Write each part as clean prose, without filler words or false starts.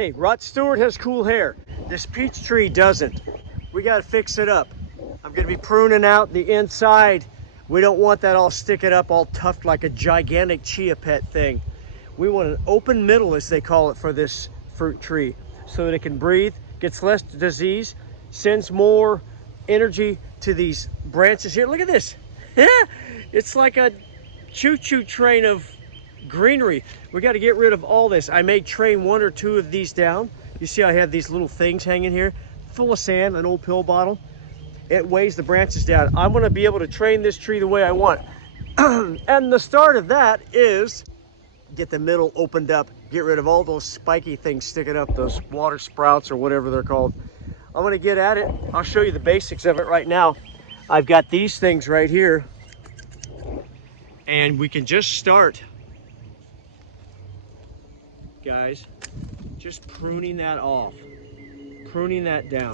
Hey, Rod Stewart has cool hair. This peach tree doesn't. We gotta fix it up. I'm gonna be pruning out the inside. We don't want that all sticking up, all tufted like a gigantic chia pet thing. We want an open middle, as they call it, for this fruit tree, so that it can breathe, gets less disease, sends more energy to these branches here. Look at this. It's like a choo-choo train of greenery. We got to get rid of all this. I may train one or two of these down. You see I have these little things hanging here, full of sand, an old pill bottle. It weighs the branches down. I'm going to be able to train this tree the way I want. And the start of that is get the middle opened up, get rid of all those spiky things sticking up, those water sprouts or whatever they're called. I'm going to get at it. I'll show you the basics of it right now. I've got these things right here, and we can just start, guys, just pruning that off, pruning that down,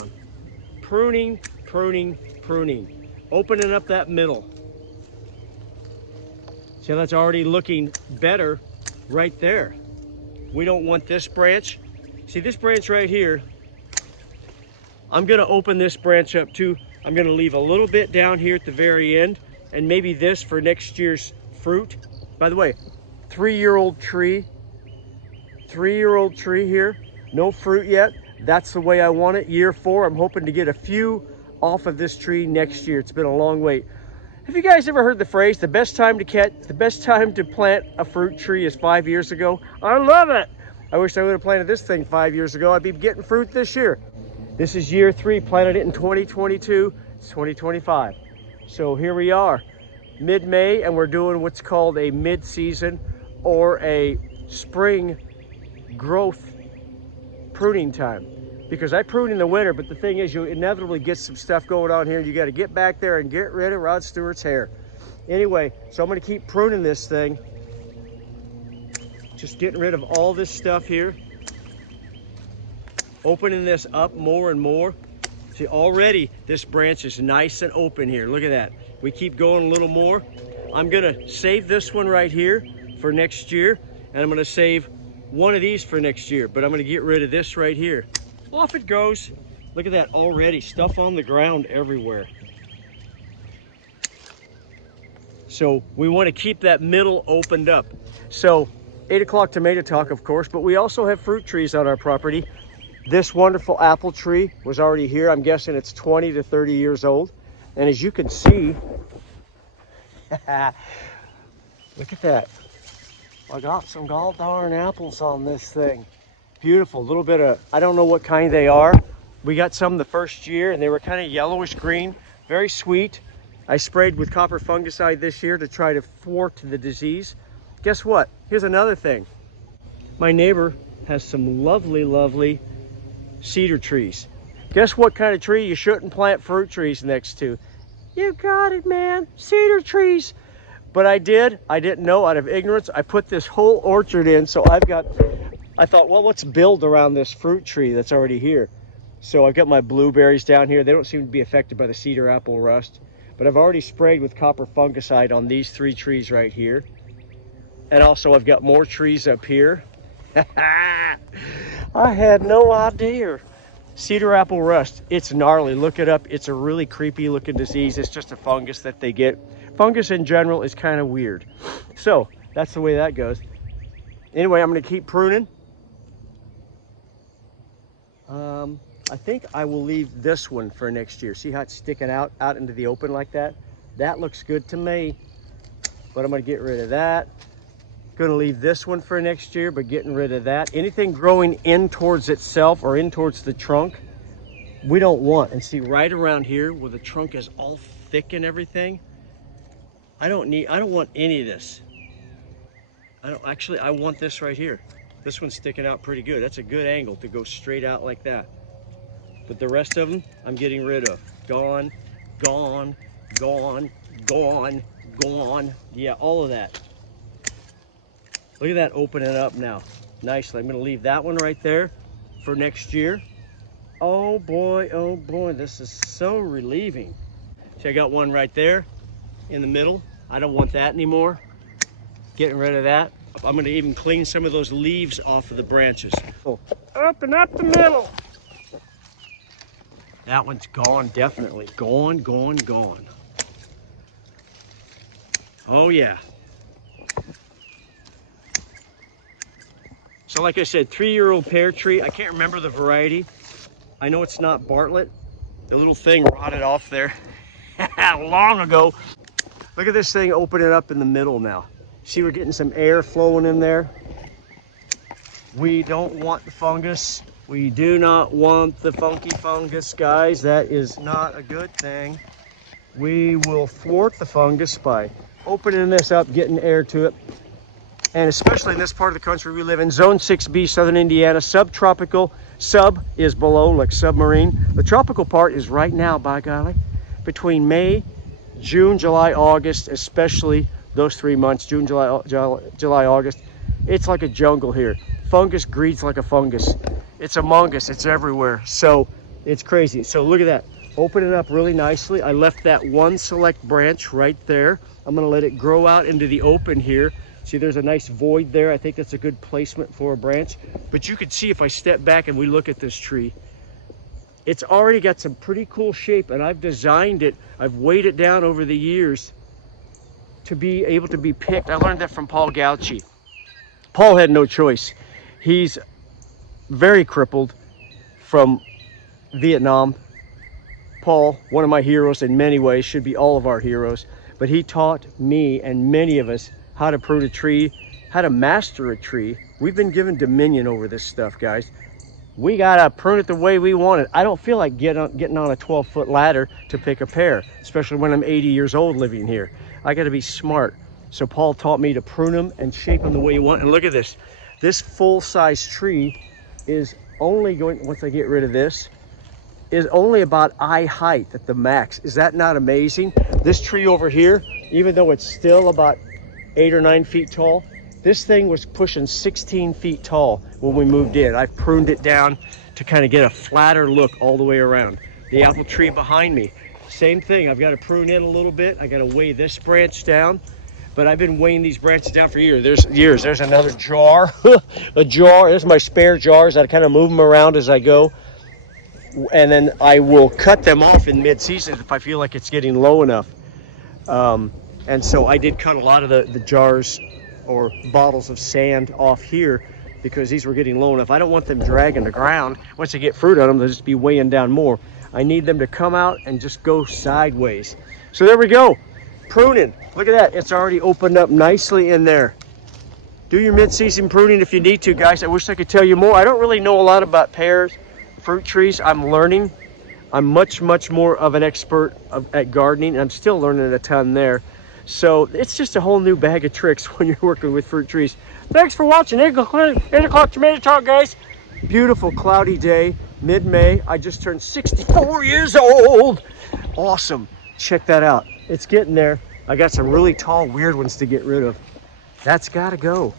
pruning, pruning, pruning, opening up that middle. See how that's already looking better right there. We don't want this branch. See this branch right here, I'm gonna open this branch up too. I'm gonna leave a little bit down here at the very end, and maybe this for next year's fruit. By the way, 3-year-old tree here, no fruit yet. That's the way I want it. Year 4, I'm hoping to get a few off of this tree next year. It's been a long wait. Have you guys ever heard the phrase, the best time to plant a fruit tree is 5 years ago? I love it. I wish I would have planted this thing 5 years ago. I'd be getting fruit this year. This is year 3, planted it in 2022, it's 2025. So here we are, mid-May, and we're doing what's called a mid-season or a spring growth pruning time. Because I prune in the winter, but the thing is, you inevitably get some stuff going on here. You got to get back there and get rid of Rod Stewart's hair. Anyway, so I'm going to keep pruning this thing. Just getting rid of all this stuff here. Opening this up more and more. See, already this branch is nice and open here. Look at that. We keep going a little more. I'm going to save this one right here for next year, and I'm going to save one of these for next year, but I'm going to get rid of this right here. Off it goes. Look at that already. Stuff on the ground everywhere. So we want to keep that middle opened up. So 8 o'clock tomato talk, of course, but we also have fruit trees on our property. This wonderful apple tree was already here. I'm guessing it's 20 to 30 years old. And as you can see, look at that. I got some gall darn apples on this thing. Beautiful, a little bit of, I don't know what kind they are. We got some the first year and they were kind of yellowish green, very sweet. I sprayed with copper fungicide this year to try to thwart the disease. Guess what? Here's another thing. My neighbor has some lovely, lovely cedar trees. Guess what kind of tree you shouldn't plant fruit trees next to? You got it, man, cedar trees. But I didn't know, out of ignorance. I put this whole orchard in, so I thought, well, let's build around this fruit tree that's already here. So I've got my blueberries down here. They don't seem to be affected by the cedar apple rust, but I've already sprayed with copper fungicide on these 3 trees right here. And also I've got more trees up here. I had no idea. Cedar apple rust, it's gnarly. Look it up. It's a really creepy looking disease. It's just a fungus that they get. Fungus in general is kind of weird. So that's the way that goes. Anyway, I'm going to keep pruning. I think I will leave this one for next year. See how it's sticking out into the open like that? That looks good to me. But I'm going to get rid of that. Going to leave this one for next year, but getting rid of that. Anything growing in towards itself or in towards the trunk, we don't want. And see, right around here where the trunk is all thick and everything, I don't want any of this. I want this right here. This one's sticking out pretty good. That's a good angle to go straight out like that. But the rest of them, I'm getting rid of. Gone, gone, gone, gone, gone. Yeah, all of that. Look at that opening up now. Nicely. I'm going to leave that one right there for next year. Oh boy, this is so relieving. See, I got one right there in the middle. I don't want that anymore. Getting rid of that. I'm going to even clean some of those leaves off of the branches. Oh, up and up the middle. That one's gone, definitely. Gone, gone, gone. Oh yeah. So like I said, 3-year-old pear tree. I can't remember the variety. I know it's not Bartlett. The little thing rotted off there long ago. Look at this thing opening up in the middle now. See, we're getting some air flowing in there. We don't want the fungus. We do not want the funky fungus, guys. That is not a good thing. We will thwart the fungus by opening this up, getting air to it. And especially in this part of the country we live in, Zone 6B, Southern Indiana, subtropical. Sub is below, like submarine. The tropical part is right now, by golly, between May, June, July, August, especially those 3 months, June, July, August. It's like a jungle here. Fungus breeds like a fungus. It's among us, it's everywhere. So it's crazy. So look at that. Open it up really nicely. I left that one select branch right there. I'm gonna let it grow out into the open here. See, there's a nice void there. I think that's a good placement for a branch. But you can see if I step back and we look at this tree, it's already got some pretty cool shape, and I've designed it. I've weighed it down over the years to be able to be picked. I learned that from Paul Gauchi. Paul had no choice. He's very crippled from Vietnam. Paul, one of my heroes in many ways, should be all of our heroes. But he taught me and many of us how to prune a tree, how to master a tree. We've been given dominion over this stuff, guys. We gotta prune it the way we want it. I don't feel like getting on a 12-foot ladder to pick a pear, especially when I'm 80 years old living here. I gotta be smart. So Paul taught me to prune them and shape them the way you want. And look at this. This full-size tree is only going, once I get rid of this, is only about eye height at the max. Is that not amazing? This tree over here, even though it's still about 8 or 9 feet tall, this thing was pushing 16 feet tall when we moved in. I've pruned it down to kind of get a flatter look all the way around. The apple tree behind me, same thing. I've got to prune in a little bit. I got to weigh this branch down, but I've been weighing these branches down for years. There's another jar, a jar. There's my spare jars. I kind of move them around as I go. And then I will cut them off in mid-season if I feel like it's getting low enough. And so I did cut a lot of the jars or bottles of sand off here because these were getting low enough. I don't want them dragging the ground. Once they get fruit on them, they'll just be weighing down more. I need them to come out and just go sideways. So there we go. Pruning. Look at that. It's already opened up nicely in there. Do your mid-season pruning if you need to, guys. I wish I could tell you more. I don't really know a lot about pears, fruit trees. I'm learning. I'm much more of an expert at gardening. I'm still learning a ton there. So it's just a whole new bag of tricks when you're working with fruit trees. Thanks for watching 8 o'clock tomato talk, guys. Beautiful cloudy day, mid-May. I just turned 64 years old. Awesome. Check that out. It's getting there. I got some really tall, weird ones to get rid of. That's gotta go.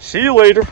See you later.